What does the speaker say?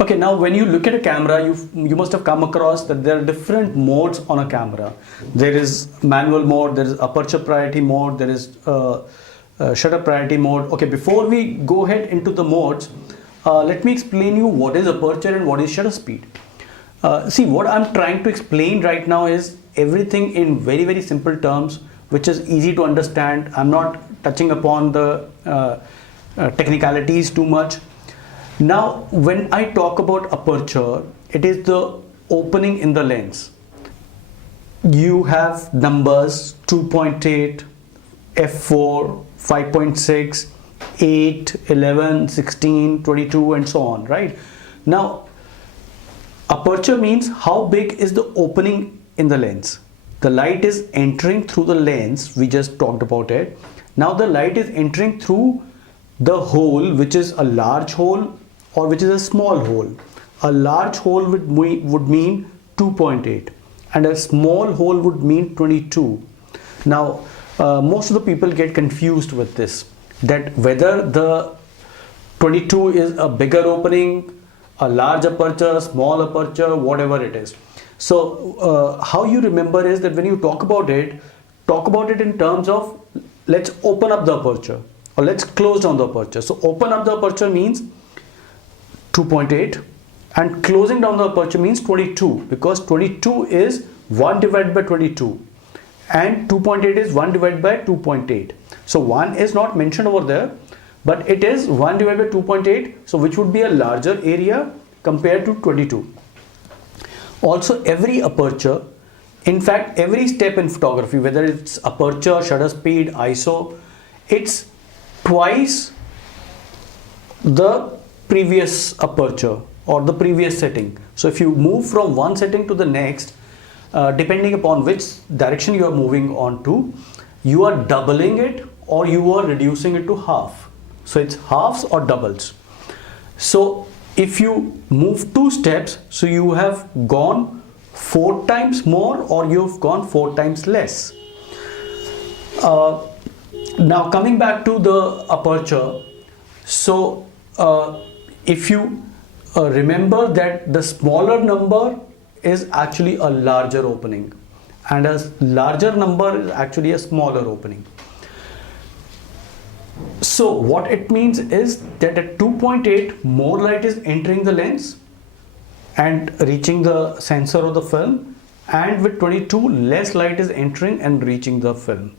Okay, now when you look at a camera, you must have come across that there are different modes on a camera. There is manual mode, there is aperture priority mode, there is shutter priority mode. Okay, before we go ahead into the modes, let me explain you what is aperture and what is shutter speed. See, what I'm trying to explain right now is everything in very simple terms, which is easy to understand. I'm not touching upon the technicalities too much. Now, when I talk about aperture, it is the opening in the lens. You have numbers 2.8, f4, 5.6, 8, 11, 16, 22 and so on, right? Now, aperture means how big is the opening in the lens. The light is entering through the lens, we just talked about it. Now the light is entering through the hole, which is a large hole or which is a small hole. A large hole would mean 2.8 and a small hole would mean 22. Now most of the people get confused with this, that whether the 22 is a bigger opening, a large aperture, small aperture, whatever it is. So how you remember is that when you talk about it in terms of let's open up the aperture or let's close down the aperture. So open up the aperture means 2.8 and closing down the aperture means 22, because 22 is 1 divided by 22 and 2.8 is 1 divided by 2.8. So 1 is not mentioned over there, but it is 1 divided by 2.8, so which would be a larger area compared to 22. Also, every aperture, in fact every step in photography, whether it's aperture, shutter speed, ISO, it's twice the previous aperture or the previous setting. So if you move from one setting to the next, depending upon which direction you are moving on to, you are doubling it or you are reducing it to half. So it's halves or doubles. So if you move 2 steps, so you have gone 4 times more or you've gone 4 times less. Now coming back to the aperture, so if you remember that the smaller number is actually a larger opening and a larger number is actually a smaller opening. So what it means is that at 2.8 more light is entering the lens and reaching the sensor or the film, and with 22 less light is entering and reaching the film.